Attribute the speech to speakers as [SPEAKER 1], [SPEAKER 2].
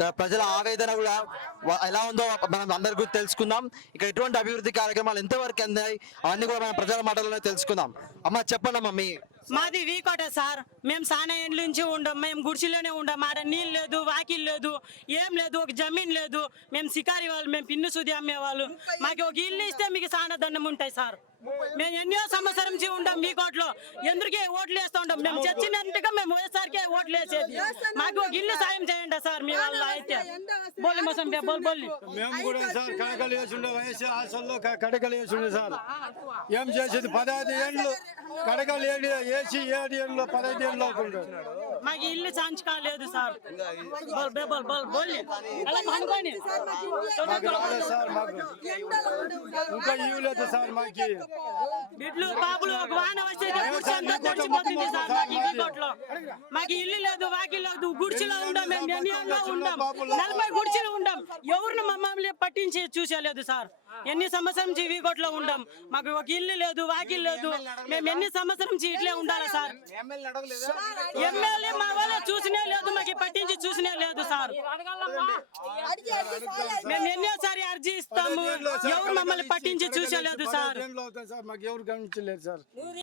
[SPEAKER 1] ప్రజల ఆవేదన కూడా ఎలా ఉందో మనం అందరికీ తెలుసుకుందాం. ఇక్కడ ఎటువంటి అభివృద్ధి కార్యక్రమాలు ఎంతవరకు అందాయి అవన్నీ కూడా మనం ప్రజల మాటల్లోనే తెలుసుకుందాం. అమ్మ చెప్పండి అమ్మ మీ
[SPEAKER 2] మాది వీకోట సార్. మేము సానా ఎండ్ల నుంచి ఉండం మేము గుడిసిలోనే ఉండం. ఆడ నీళ్ళు లేదు వాకిల్ లేదు ఏం లేదు ఒక జమీన్ లేదు. మేము సికారి వాళ్ళు మేము పిన్ను సుది అమ్మేవాళ్ళు మాకు ఒక ఇల్లు ఇస్తే మీకు సానా దండం ఉంటాయి సార్. మేము ఎన్నో సంవత్సరం నుంచి ఉండం మీ కోట్లో. ఎందుకే ఓట్లు వేస్తూ ఉంటాం మేము చచ్చినట్టుగా మేము వైఎస్ఆర్కే ఓట్లు వేసేది. మాకు ఒక ఇల్లు సాయం చేయండి సార్ మీ వాళ్ళు అయితే. బోలి మోసం బోల్ బోలి.
[SPEAKER 3] మేము కూడా సార్ కడకలు వేసి ఉండే వైఎస్ఆర్ కడకలు వేసి ఉండే సార్. ఏం చేసేది? పదహైదు ఏళ్ళు కడకలు ఏడు వేసి ఏడు ఏండ్లు పదహైదు ఏండ్లు అవుతుండే
[SPEAKER 2] మాకు ఇల్లు సాంచ్ కాలేదు సార్.
[SPEAKER 3] ఇంకా ఇవ్వలేదు సార్ మాకి.
[SPEAKER 2] బిడ్లు బాబులు ఒక వాన వస్తే తడిచిపోతుంది సార్ మాకు కోట్లో మాకు ఇల్లు లేదు వాకిల్ లేదు గుడిచిలో ఉండం మేము ఎన్నిలో ఉండం. నలభై గుడిచిలో ఉండం. ఎవరిని పట్టించి చూసేలేదు సార్. ఎన్ని సంవత్సరం నుంచి ఈ కోట్లో ఉండం? మాకు ఒక ఇల్లు లేదు వాకిల్ లేదు. మేము ఎన్ని సంవత్సరం నుంచి ఇట్లే ఉండాలి సార్? ఎమ్మెల్యే మా వాళ్ళ చూసినే లేదు మాకు పట్టించి చూసినే లేదు సార్. మేము ఎన్నోసారి అర్జీ ఇస్తాము. ఎవరు మమ్మల్ని పట్టించి చూసేలేదు సార్ మాకు ఎవరు గమనించలేదు సార్.